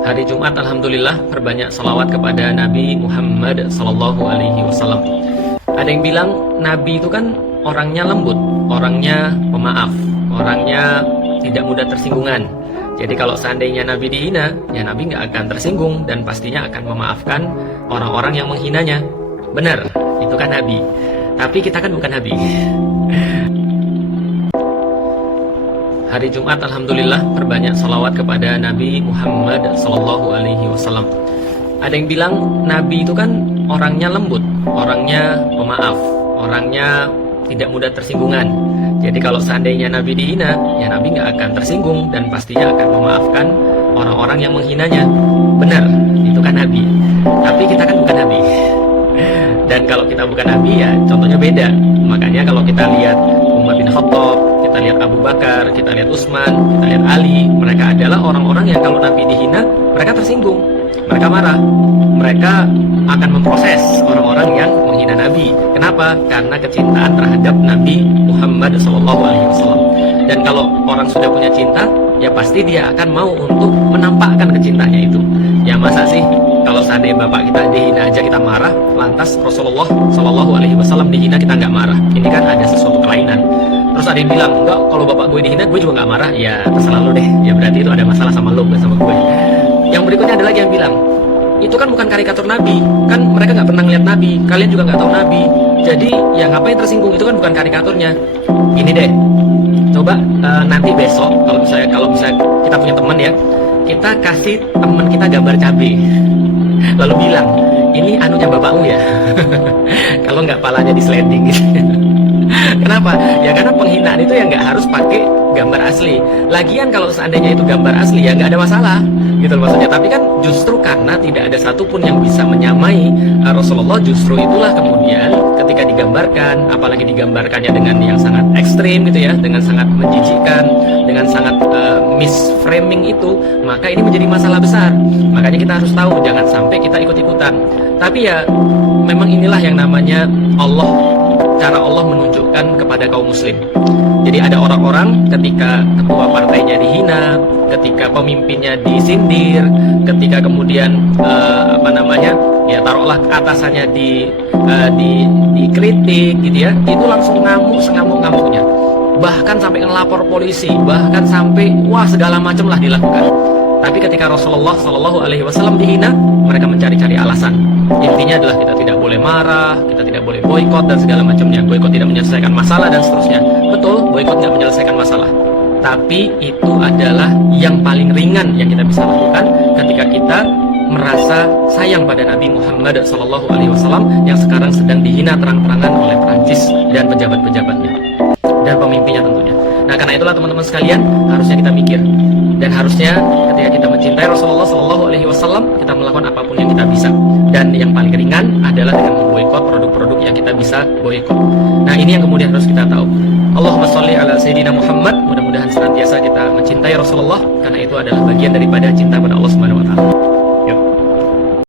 Hari Jumat, alhamdulillah, perbanyak salawat kepada Nabi Muhammad Sallallahu Alaihi Wasallam. Ada yang bilang Nabi itu kan orangnya lembut, orangnya pemaaf, orangnya tidak mudah tersinggungan. Jadi kalau seandainya Nabi dihina, ya Nabi nggak akan tersinggung dan pastinya akan memaafkan orang-orang yang menghinanya. Benar, itu kan Nabi. Tapi kita kan bukan Nabi. Hari Jumat, alhamdulillah, perbanyak salawat kepada Nabi Muhammad Sallallahu Alaihi Wasallam. Ada yang bilang Nabi itu kan orangnya lembut, orangnya pemaaf, orangnya tidak mudah tersinggungan. Jadi kalau seandainya Nabi dihina, ya Nabi nggak akan tersinggung dan pastinya akan memaafkan orang-orang yang menghinanya. Benar, itu kan Nabi. Tapi kita kan bukan Nabi. Dan kalau kita bukan Nabi, ya contohnya beda. Makanya kalau kita lihat Umar bin Khattab, kita lihat Abu Bakar, kita lihat Utsman, kita lihat Ali, mereka adalah orang-orang yang kalau Nabi dihina, mereka tersinggung, mereka marah, mereka akan memproses orang-orang yang menghina Nabi. Kenapa? Karena kecintaan terhadap Nabi Muhammad SAW. Dan kalau orang sudah punya cinta, ya pasti dia akan mau untuk menampakkan kecintanya itu. Ya masa sih kalau seandainya bapak kita dihina aja kita marah, lantas Rasulullah SAW dihina kita nggak marah? Ini kan ada sesuatu kelainan. Terus ada yang bilang, enggak, kalau bapak gue dihina gue juga nggak marah. Ya terserah lu deh, ya berarti itu ada masalah sama lu, bukan sama gue. Yang berikutnya ada lagi yang bilang, itu kan bukan karikatur Nabi, kan mereka nggak pernah ngeliat Nabi, kalian juga nggak tahu Nabi, jadi ya ngapain tersinggung, itu kan bukan karikaturnya. Ini deh, coba nanti besok kalau misalnya kita punya teman ya, kita kasih teman kita gambar cabai, lalu bilang, ini anunya bapakmu ya. Kalau nggak palanya di sliding gitu. Kenapa? Ya karena penghinaan itu ya nggak harus pakai gambar asli. Lagian kalau seandainya itu gambar asli ya nggak ada masalah, gitu loh maksudnya. Tapi kan justru karena tidak ada satupun yang bisa menyamai Rasulullah, justru itulah kemudian ketika digambarkan, apalagi digambarkannya dengan yang sangat ekstrim gitu ya, dengan sangat menjijikkan, dengan sangat misframing itu, maka ini menjadi masalah besar. Makanya kita harus tahu jangan sampai kita ikut-ikutan. Tapi ya memang inilah yang namanya cara Allah menunjukkan kepada kaum muslim. Jadi ada orang-orang ketika ketua partainya dihina, ketika pemimpinnya disindir, ketika kemudian ya taruhlah atasannya dikritik gitu ya, itu langsung ngamuk sengamuk-ngamuknya. Bahkan sampai ngelapor polisi, bahkan sampai segala macam lah dilakukan. Tapi ketika Rasulullah Shallallahu Alaihi Wasallam dihina, mereka mencari-cari alasan. Intinya adalah kita tidak boleh marah, kita tidak boleh boikot dan segala macamnya. Boikot tidak menyelesaikan masalah dan seterusnya. Betul, boikot tidak menyelesaikan masalah. Tapi itu adalah yang paling ringan yang kita bisa lakukan ketika kita merasa sayang pada Nabi Muhammad Shallallahu Alaihi Wasallam yang sekarang sedang dihina terang-terangan oleh Prancis dan pejabat-pejabatnya dan pemimpinnya tentunya. Nah karena itulah teman-teman sekalian, harusnya kita mikir dan harusnya ketika kita mencintai Rasulullah Shallallahu Alaihi Wasallam, kita melakukan apapun yang kita bisa. Dan yang paling ringan adalah dengan memboikot produk-produk yang kita bisa boikot. Nah ini yang kemudian harus kita tahu. Allahumma sholli ala Sayyidina Muhammad. Mudah-mudahan senantiasa kita mencintai Rasulullah, karena itu adalah bagian daripada cinta pada Allah Subhanahu Wa Taala.